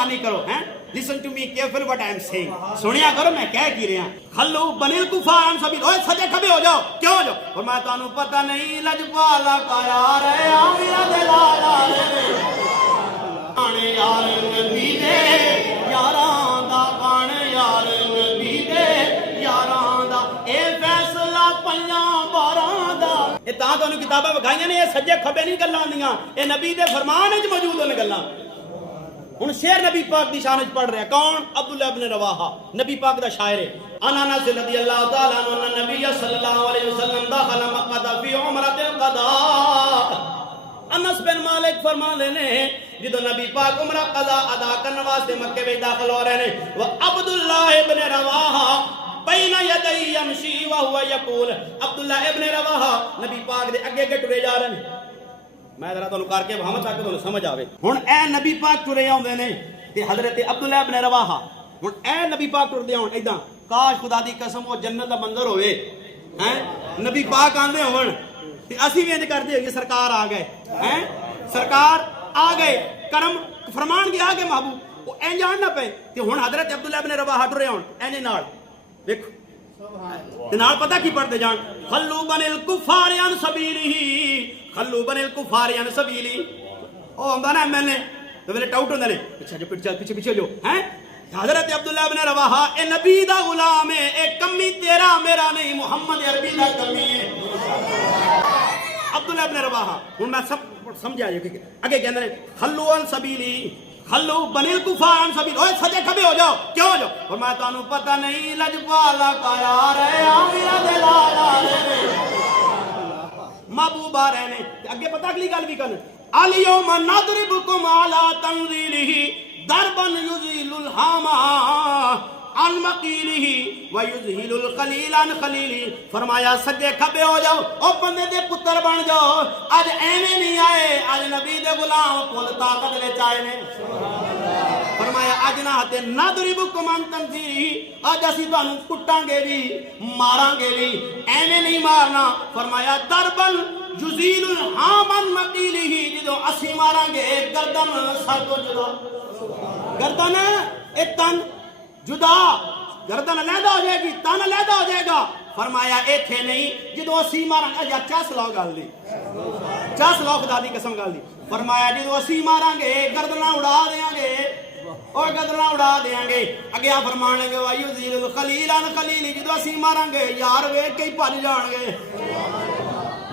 मेहरबानी करो हैं listen to me careful what I am saying सुनिया करो मैं कह की रहा खल्लू बनिल कुफार सभी ओए सजे खबे हो जाओ क्यों हो जाओ फरमाया तानू पता नहीं लजपाला का यार है आमिरा दे लाला रे आने यार नबी दे यारां दा आने यार नबी दे यारां दा ए फैसला पइयां बारां दा ए तां तानू किताबां विखाईयां ने ए सजे खबे नहीं गल्लां आंदियां ए नबी दे फरमान विच मौजूद होन गल्लां हुन शेर नबी पाक दी शान विच पढ़ रहा कौन अब्दुल्लाह इब्न रवाहा नबी पाक दा शायर है अनानस रज़ियल्लाहु तआला अन्हु नबी सल्लल्लाहु अलैहि वसल्लम दखल मक्का फी उमरतिल क़दा अनस बिन मालिक फरमाते ने जदों नबी पाक उमरा क़ज़ा अदा करने वास्ते मक्के में दाखिल हो रहे ने व अब्दुल्लाह इब्न रवाहा बैन यदै यमशी व हुवा यकूल अब्दुल्लाह इब्न रवाहा नबी पाक दे अगे अगे टुरे जा रहे ने मैं जरा तुहानू करके भावां ताकि तुहानू समझ आवे हुन ए नबी पाक टुरे आउंदे ने ते हजरत अब्दुल्लाह इब्न रवाहा हुन ए नबी पाक टुरदे आउण इदां काश खुदा दी कसम वो जन्नत दा मंजर होवे हैं नबी पाक आंदे होण ते असीं भी इंज करदे होईए सरकार आ गए हैं सरकार आ गए करम फरमान गया के महबूब वो इंज आण ना पे ते हुन हजरत अब्दुल्लाह इब्न रवाहा टुरे आउण इंज नाल देखो ते नाल पता की पढ़दे जान खल्लू बनिल कुफार अन सबीलिही खल्लू बनिल कुफार अन सबीली ओ हुंदा ना एमएलए ते वेले टाउट हुंदे ने पीछे पीछे जो हैं हजरत अब्दुल्लाह इब्न रवाहा ए नबी दा गुलाम है ए कमी तेरा मेरा नहीं मोहम्मद अरबी दा कमी है अब्दुल्लाह इब्न रवाहा हुन मैं सब समझ आया कि आगे कहंदे ने खल्लू अन सबीली खल्लू बनिल कुफार अन सबीली ओए सजे खबे हो जाओ क्यों हो जाओ फरमाया तानू पता नहीं लजपाला का यार है आमिरा दे लाला रे महबूबा रहने अगे पता अगली गल भी कर अलियौम नदरिबुकुम अला तंजीलिही दरबन युज़िलुल हामा अन मकीलिही व युज़हिलुल खलील अन खलीली फरमाया सजे खबे हो जाओ ओ बंदे दे पुत्र बन जाओ आज एवें नहीं आए आज नबी दे गुलाम कुल ताकत विच आए ने फरमाया आज ना ते नदरिबुकुम अन तंजीलिही आज असी तुहानू कुटांगे भी मारांगे भी एवें नहीं मारना फरमाया दरबन युज़िलुल हामन मकीलिही जदों असी मारांगे गर्दन सर तो जुदा गर्दन ए तन जुदा गर्दन अलहदा हो जाएगी तन अलहदा हो जाएगा फरमाया इथे नहीं जदों असी मारांगे या चस लो गल दी चस लो खुदा दी कसम गल दी फरमाया जदों असी मारांगे गर्दना उड़ा देंगे और गर्दना उड़ा देंगे अगे आ फरमानेंगे वायु ज़ील खलील अन खलीली जदों असी मारांगे यार वेख के ही भज जाणगे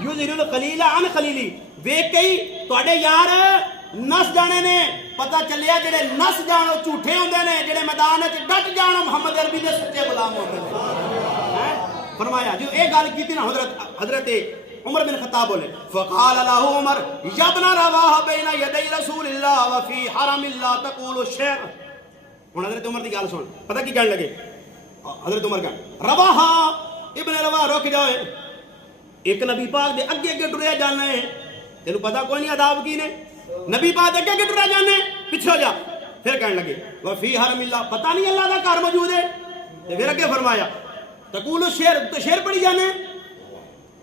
युज़िल खलील अन खलीली वेख के ही तुहाडे यार नस जाने ने पता चलिया जेडे नस जान झूठे होंदे ने जेडे मैदान च डट जान मोहम्मद अरबी दे सच्चे गुलाम होंदे ने फरमाया जो ए गल कीती ना हजरत उमर बिन खत्ताब बोले फकाल लहू उमर यबना रवाह बैन यदै रसूलिल्लाह व फी हरमिल्लाह तकूलु शेर हुन हजरत उमर दी गल सुन पता की कहन लगे हजरत उमर कह रवाह इब्न रवाह रुक जाओ एक नबी पाक दे अगे अगे टुरिया जाना है तेनू पता कोई नहीं अदाब की ने नबी पाक अगे अगे टुरिया जाने पीछे हो जा फिर कहने लगे व फी हरमिल्लाह पता नहीं अल्लाह दा घर मौजूद है ते फिर अगे फरमाया तकूलु शेर तो शेर पढ़ी जाने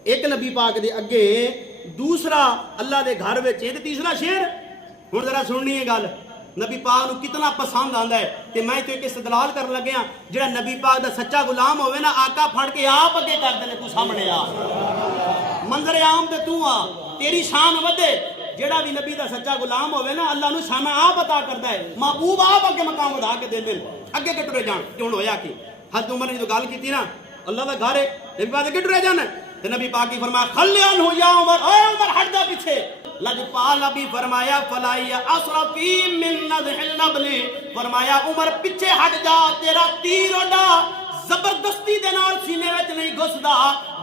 एक नबी पाक दे अगे दूसरा अल्लाह दे घर विच ते तीसरा शेर हुन जरा सुननी है गल नबी पाक नू कितना पसंद आंदा है कि मैं तो एक इस्तदलाल कर लगे जेड़ा नबी पाक दा सच्चा गुलाम होवे ना आका फड़ के आप अगे कर देने तू सामने आ मंजर आम ते तू आ तेरी शान वधे जेड़ा भी नबी दा सच्चा गुलाम होवे ना अल्लाह नू शान आप अता करदा है महबूब आप अगे मकाम बढ़ा के देंदे अगे अगे टुरे जान क्यों होया कि हज उमर ने जो गल कीती ना अल्लाह दा घर है नबी पाक अगे टुरे जाना ते नबी पाक की फरमाया खल्यान हो या उमर ओए उमर हट जा पीछे लजपाल नबी फरमाया फलाइया असरफी मिन नज़हिल नबली फरमाया उमर पीछे हट जा तेरा तीर ओडा जबरदस्ती दे नाल सीने विच नहीं घुसदा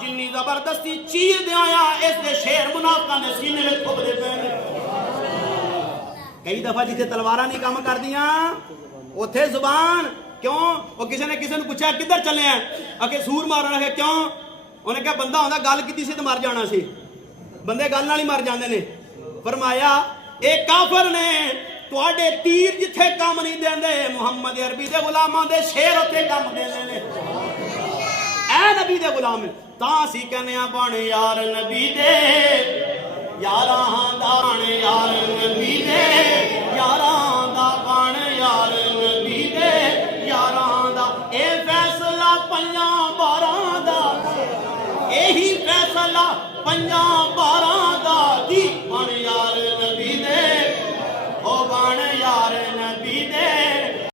जिन्नी जबरदस्ती चीर दे आया इस दे शेर मुनाफिकां दे सीने विच खुबदे पे ने कई दफा जिथे तलवारां नहीं काम करदियां उथे जुबान क्यों और किसी ने पूछा किधर चले हैं आके सूर मारन लगे क्यों उन्हें कहा बंदा होंदा गल कीती सी ते मर जाना सी बंदे गल नाल ही मर जांदे ने फरमाया एक काफिर ने तुहाडे तीर जिथे काम नहीं देंदे मुहम्मद अरबी दे गुलामां दे शेर उत्थे काम देंदे ने ऐ नबी दे गुलाम तां सी कहने आ बण यार नबी दे यारां दा बण यार नबी दे यारां दा बण बन यार नबी दे यारां दा। ए फैसला पंजां बारां दा, यही फैसला पंजां बारां दा जी।